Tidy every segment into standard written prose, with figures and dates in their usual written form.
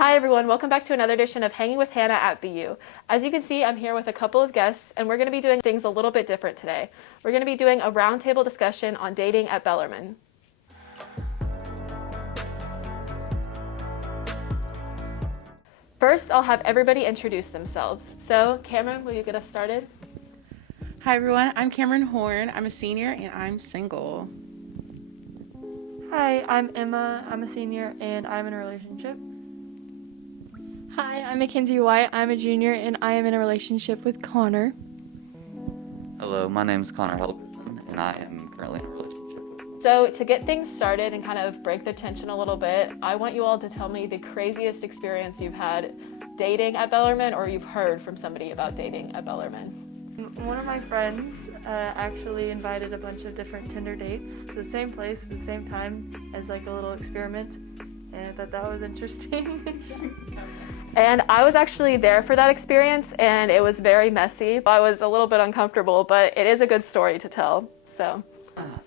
Hi everyone, welcome back to another edition of Hanging with Hannah at BU. As you can see, I'm here with a couple of guests and we're going to be doing things a little bit different today. We're going to be doing a roundtable discussion on dating at Bellarmine. First, I'll have everybody introduce themselves. So, Cameron, will you get us started? Hi everyone, I'm Cameron Horn. I'm a senior and I'm single. Hi, I'm Emma. I'm a senior and I'm in a relationship. Hi, I'm Mackenzie White. I'm a junior and I am in a relationship with Connor. Hello, my name is Connor Helberson and I am currently in a relationship. So, to get things started and kind of break the tension a little bit, I want you all to tell me the craziest experience you've had dating at Bellarmine or you've heard from somebody about dating at Bellarmine. One of my friends actually invited a bunch of different Tinder dates to the same place at the same time as like a little experiment, and I thought that was interesting. And I was actually there for that experience and it was very messy. I was a little bit uncomfortable, but it is a good story to tell, so.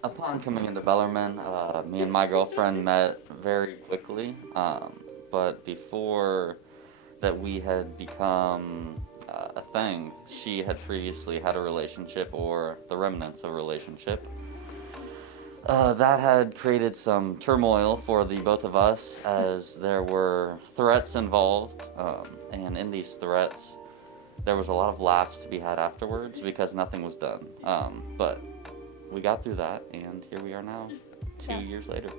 Upon coming into Bellarmine, me and my girlfriend met very quickly, but before that we had become a thing, she had previously had a relationship or the remnants of a relationship. That had created some turmoil for the both of us as there were threats involved, and in these threats there was a lot of laughs to be had afterwards because nothing was done. But we got through that and here we are now, 2 years later.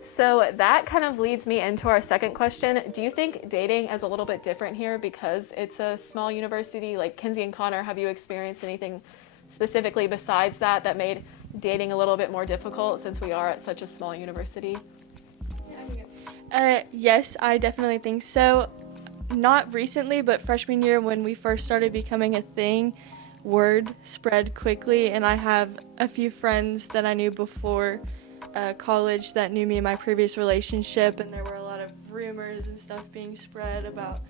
So that kind of leads me into our second question. Do you think dating is a little bit different here because it's a small university? Like Kinsey and Connor, have you experienced anything specifically besides that made dating a little bit more difficult since we are at such a small university? Yes, I definitely think so. Not recently, but freshman year when we first started becoming a thing, word spread quickly, and I have a few friends that I knew before college that knew me in my previous relationship, and there were a lot of rumors and stuff being spread about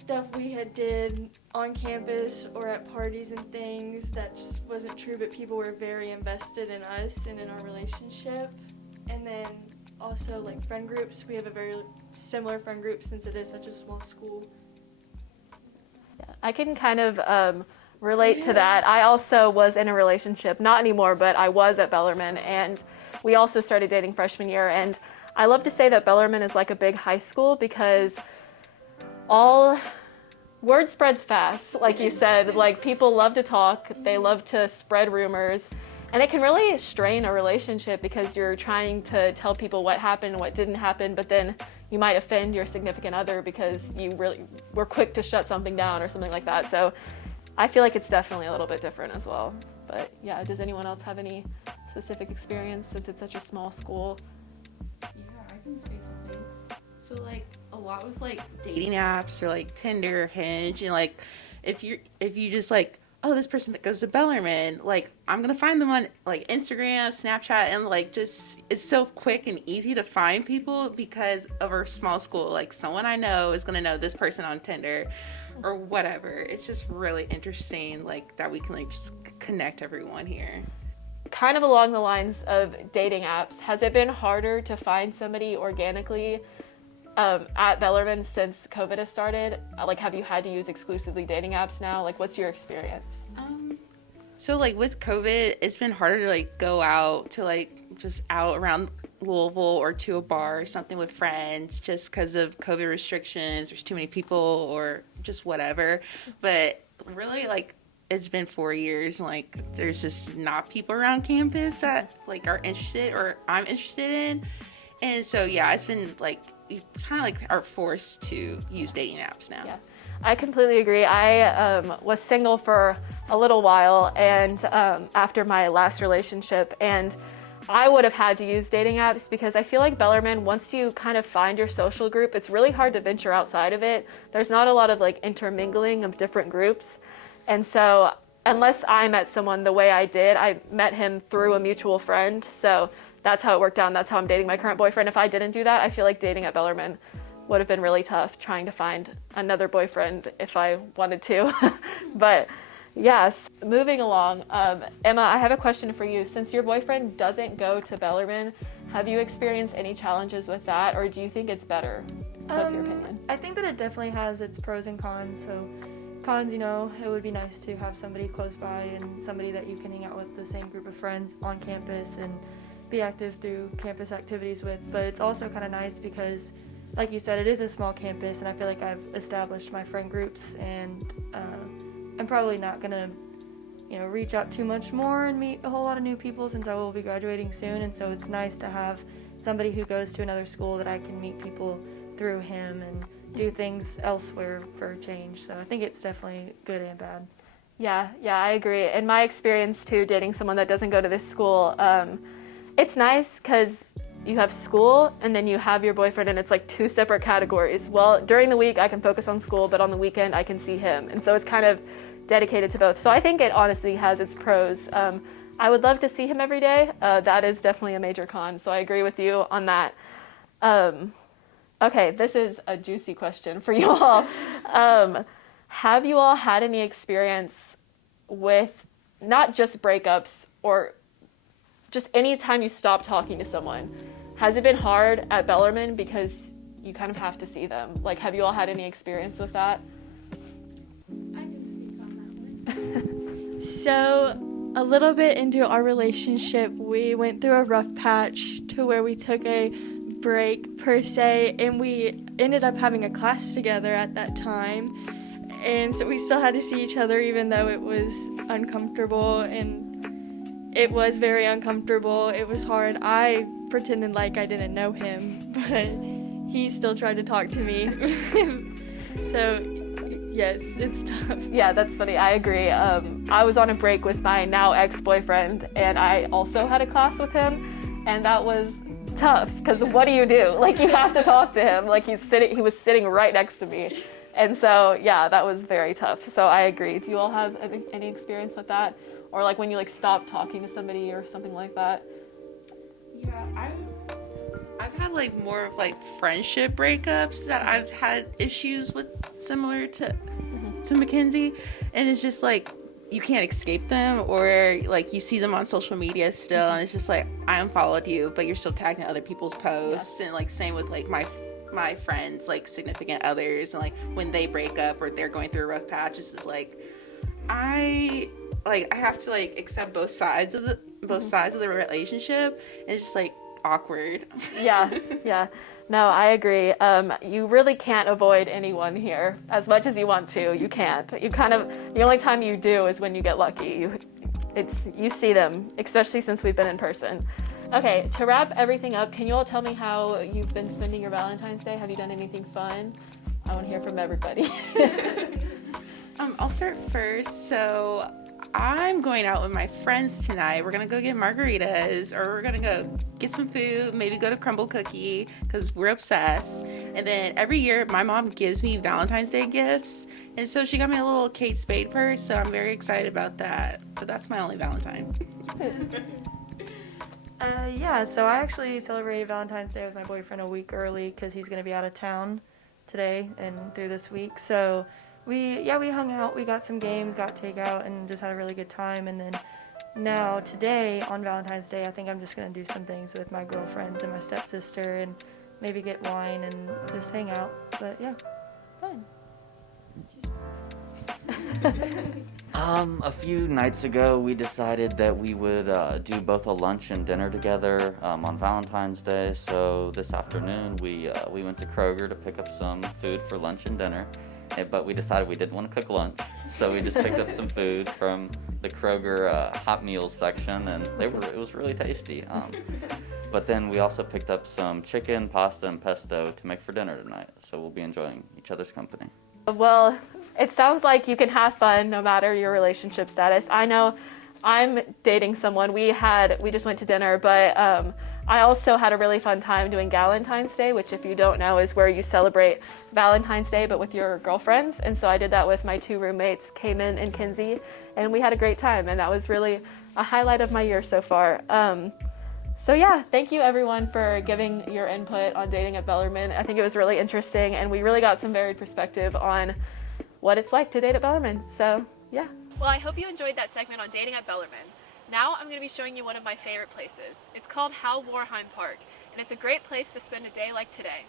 stuff we had did on campus or at parties and things that just wasn't true, but people were very invested in us and in our relationship. And then also like friend groups, we have a very similar friend group since it is such a small school. Yeah, I can kind of relate to that. I also was in a relationship, not anymore, but I was at Bellarmine, and we also started dating freshman year. And I love to say that Bellarmine is like a big high school because all word spreads fast, like you said. Like people love to talk, they love to spread rumors, and it can really strain a relationship because you're trying to tell people what happened and what didn't happen, but then you might offend your significant other because you really were quick to shut something down or something like that. So I feel like it's definitely a little bit different as well. But yeah, does anyone else have any specific experience since it's such a small school? Yeah, I can say something. So like a lot with like dating apps or like Tinder, Hinge, and like if you just like, oh, this person that goes to Bellarmine, like I'm gonna find them on like Instagram, Snapchat, and like just it's so quick and easy to find people because of our small school. Like someone I know is gonna know this person on Tinder or whatever. It's just really interesting like that we can like just connect everyone here. Kind of along the lines of dating apps, has it been harder to find somebody organically at Bellarmine since COVID has started? Like, have you had to use exclusively dating apps now? Like, what's your experience? So like with COVID, it's been harder to like go out to like just out around Louisville or to a bar or something with friends just because of COVID restrictions. There's too many people or just whatever. But really like it's been 4 years and like there's just not people around campus that like are interested or I'm interested in. And so yeah, it's been like you kind of like are forced to use dating apps now. Yeah, I completely agree. I was single for a little while and after my last relationship, and I would have had to use dating apps because I feel like Bellarmine, once you kind of find your social group, it's really hard to venture outside of it. There's not a lot of like intermingling of different groups. And so unless I met someone the way I did, I met him through a mutual friend. So that's how it worked out. That's how I'm dating my current boyfriend. If I didn't do that, I feel like dating at Bellarmine would have been really tough, trying to find another boyfriend if I wanted to. But yes, moving along. Emma, I have a question for you. Since your boyfriend doesn't go to Bellarmine, have you experienced any challenges with that, or do you think it's better What's your opinion? I think that it definitely has its pros and cons. So, cons, it would be nice to have somebody close by and somebody that you can hang out with the same group of friends on campus and be active through campus activities with. But it's also kind of nice because, like you said, it is a small campus, and I feel like I've established my friend groups, and I'm probably not gonna, reach out too much more and meet a whole lot of new people since I will be graduating soon. And so it's nice to have somebody who goes to another school that I can meet people through him and do things elsewhere for a change. So I think it's definitely good and bad. Yeah, I agree. In my experience too, dating someone that doesn't go to this school, it's nice because you have school and then you have your boyfriend, and it's like two separate categories. Well, during the week I can focus on school, but on the weekend I can see him. And so it's kind of dedicated to both. So I think it honestly has its pros. I would love to see him every day. That is definitely a major con. So I agree with you on that. Okay, this is a juicy question for you all. Have you all had any experience with not just breakups or just any time you stop talking to someone? Has it been hard at Bellarmine because you kind of have to see them? Like, have you all had any experience with that? I can speak on that one. So, a little bit into our relationship, we went through a rough patch to where we took a break per se, and we ended up having a class together at that time, and so we still had to see each other even though it was uncomfortable, and it was very uncomfortable. It was hard. I pretended like I didn't know him, but he still tried to talk to me. So yes, it's tough. Yeah, that's funny. I agree. I was on a break with my now ex-boyfriend, and I also had a class with him, and that was tough because what do? Like, you have to talk to him. Like, he was sitting right next to me, and so yeah, that was very tough. So I agree. Do you all have any experience with that, or like when you like stop talking to somebody or something like that? Yeah, I've had like more of like friendship breakups that I've had issues with, similar to Mackenzie, and it's just like you can't escape them, or like you see them on social media still, and it's just like, I unfollowed you, but you're still tagging other people's posts. And like same with like my friends, like significant others, and like when they break up or they're going through a rough patch, it's just like I have to like accept both sides of the relationship, and it's just like awkward. Yeah. No, I agree. You really can't avoid anyone here as much as you want to. You can't. The only time you do is when you get lucky. You see them, especially since we've been in person. Okay, to wrap everything up, can you all tell me how you've been spending your Valentine's Day? Have you done anything fun? I want to hear from everybody. I'll start first. So I'm going out with my friends tonight. We're gonna go get margaritas, or we're gonna go get some food, maybe go to Crumble Cookie, because we're obsessed. And then every year my mom gives me Valentine's Day gifts, and so she got me a little Kate Spade purse, so I'm very excited about that. But that's my only Valentine. Yeah, so I actually celebrated Valentine's Day with my boyfriend a week early because he's going to be out of town today and through this week. So we hung out, we got some games, got takeout, and just had a really good time. And then now today on Valentine's Day, I think I'm just going to do some things with my girlfriends and my stepsister, and maybe get wine and just hang out. But yeah. Fun. A few nights ago, we decided that we would do both a lunch and dinner together on Valentine's Day. So this afternoon, we went to Kroger to pick up some food for lunch and dinner. But we decided we didn't want to cook lunch, so we just picked up some food from the Kroger hot meals section, and it was really tasty. But then we also picked up some chicken, pasta, and pesto to make for dinner tonight. So we'll be enjoying each other's company. Well, it sounds like you can have fun no matter your relationship status. I know I'm dating someone. We just went to dinner, but I also had a really fun time doing Galentine's Day, which, if you don't know, is where you celebrate Valentine's Day but with your girlfriends. And so I did that with my two roommates, Cayman and Kinsey, and we had a great time, and that was really a highlight of my year so far. So yeah, thank you everyone for giving your input on dating at Bellarmine. I think it was really interesting, and we really got some varied perspective on what it's like to date at Bellarmine. So yeah. Well, I hope you enjoyed that segment on dating at Bellarmine. Now I'm going to be showing you one of my favorite places. It's called Hal Warheim Park, and it's a great place to spend a day like today.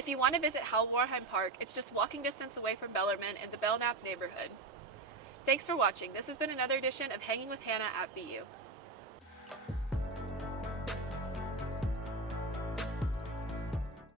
If you want to visit Hal Warheim Park, it's just walking distance away from Bellarmine in the Belknap neighborhood. Thanks for watching. This has been another edition of Hanging with Hannah at BU.